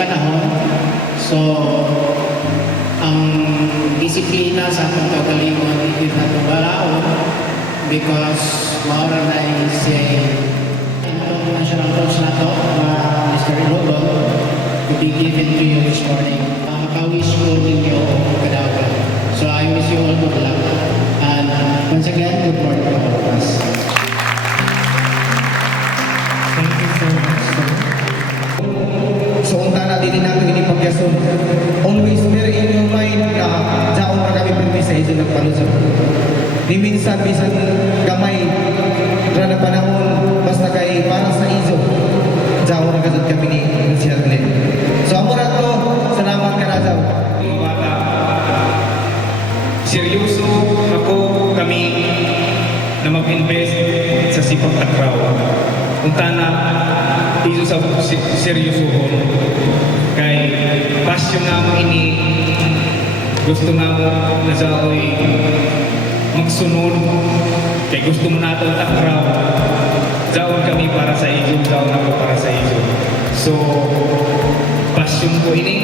panahon. So, ang disiplina sa atong kagalingon hindi na itong balaon because maura na siya itong national coach na ito, Mr. Rodon, to be given to you this morning. Makawish ko ninyo kadawagan. So I wish you all good luck. And once again, good morning to all of us. Thank you so much, sir. So unta na din nato ini pagyason. Always bear in your mind na daon na kami primis sa iso nagpalusot. Di minsan bisan gamay ra na panahon basta kay para sa iso. Daon na kasud kami ni Sir Glenn. So amo ra to, salamat ka Rajaw. Mga bata, seryoso ako kami na mag-invest sa sipag takraw. Unta na iso sa seryosohon kay pasyon nga mo ini gusto nga mo na saoy magsunod kay gusto mo nato takraw daon kami para sa iyo, daon ako para sa iyo. So pasyon ko ini,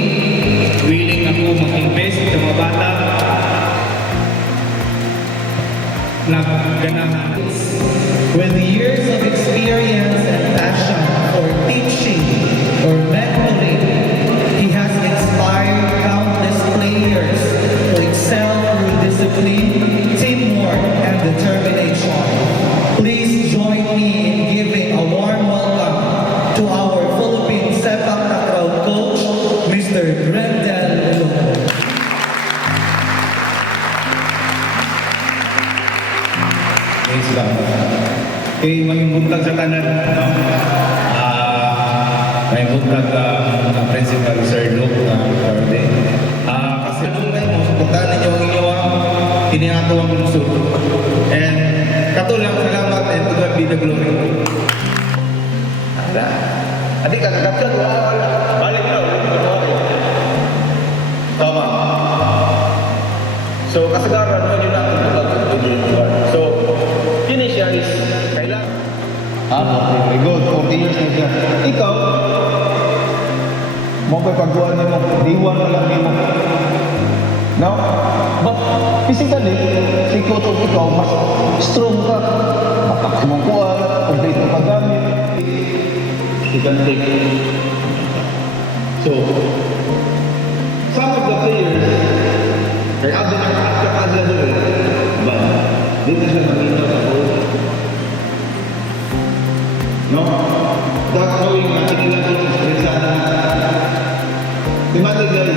willing ako mag-invest sa mga bata na ganahan. With years of experience and passion for teaching or mentoring, he has inspired countless players to excel through discipline, teamwork, and determination. Please join me in giving a warm welcome to our Philippine Sepak Takraw coach, Mr. Grendel Loco. Praise God. Kay mayong buntag sa tanan, no? Mayong buntag ang Principal Sir Luke na Carde. Kasi nung kayo mo, suportahan ninyo ang inyong tinihato ang lungsod. And katulang salamat and to God be the glory. Ada. Adik kakakatkan, wala. Balik na, tama. So kasagaran mo yun natin so finish siya is kailangan. Okay, good. 40 years na siya. Ikaw, mo kay pagduan nimo, diwan na lang nimo. No? But physically, si Koto ikaw mas strong ka. Makakimong kuha, complete na paggamit. You can take. So, some of the players, kaya abot ang kapasa doon, but dito siya nakita sa court. No? Not knowing na kinilang doon sa stressada. Thematically,